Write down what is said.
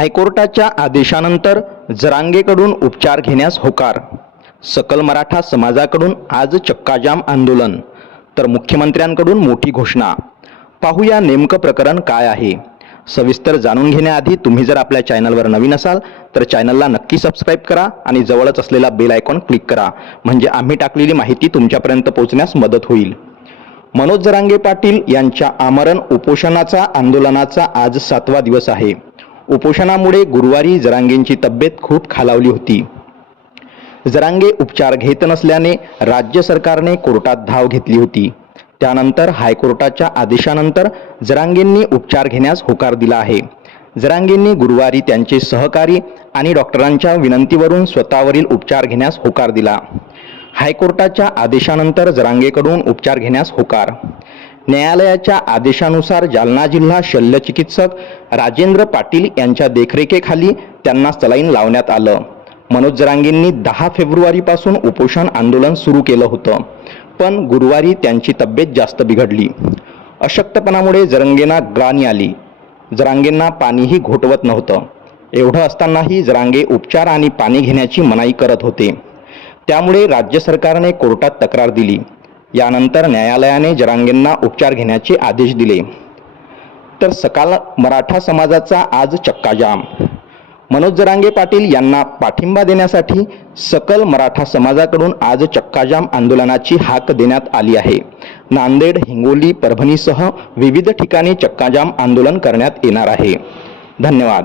हायकोर्टाच्या आदेशानंतर जरांगेकडून उपचार घेण्यास होकार. सकल मराठा समाजाकडून आज चक्काजाम आंदोलन तर मुख्यमंत्र्यांकडून मोठी घोषणा. पाहूया नेमकं प्रकरण काय आहे. सविस्तर जाणून घेण्याआधी तुम्ही जर आपल्या चॅनलवर नवीन असाल तर चॅनलला नक्की सबस्क्राईब करा आणि जवळच असलेला बेल आयकॉन क्लिक करा म्हणजे आम्ही टाकलेली माहिती तुमच्यापर्यंत पोहोचण्यास मदत होईल. मनोज जरांगे पाटील यांच्या आमरण उपोषणाचा आंदोलनाचा आज सातवा दिवस आहे. उपोषणामुळे गुरुवारी जरांगेंची तब्येत खूप खालावली होती. जरांगे उपचार घेत नसल्याने राज्य सरकारने कोर्टात धाव घेतली होती. त्यानंतर हायकोर्टाच्या आदेशानंतर जरांगेंनी उपचार घेण्यास होकार दिला आहे. जरांगेंनी गुरुवारी त्यांचे सहकारी आणि डॉक्टरांच्या विनंतीवरून स्वतःवरील उपचार घेण्यास होकार दिला. हायकोर्टाच्या आदेशानंतर जरांगेकडून उपचार घेण्यास होकार. न्यायालयाच्या आदेशानुसार जालना जिल्हा शल्यचिकित्सक राजेंद्र पाटील यांच्या देखरेखीखाली त्यांना सलाईन लावण्यात आलं. मनोज जरांगेंनी दहा फेब्रुवारीपासून उपोषण आंदोलन सुरू केलं होतं पण गुरुवारी त्यांची तब्येत जास्त बिघडली. अशक्तपणामुळे जरंगेंना ग्राणी आली. जरांगेंना पाणीही घोटवत नव्हतं. एवढं असतानाही जरांगे उपचार आणि पाणी घेण्याची मनाई करत होते. त्यामुळे राज्य सरकारने कोर्टात तक्रार दिली. यानंतर न्यायालयाने जरांगेंना उपचार घेण्याचे आदेश दिले. तर सकाळ मराठा समाजाचा आज चक्काजाम मनोज जरांगे पाटील यांना पाठिंबा देण्यासाठी सकल मराठा समाजाकडून आज चक्काजाम आंदोलनाची हाक देण्यात आली आहे. नांदेड हिंगोली परभणीसह विविध ठिकाणी चक्काजाम आंदोलन करण्यात येणार आहे. धन्यवाद.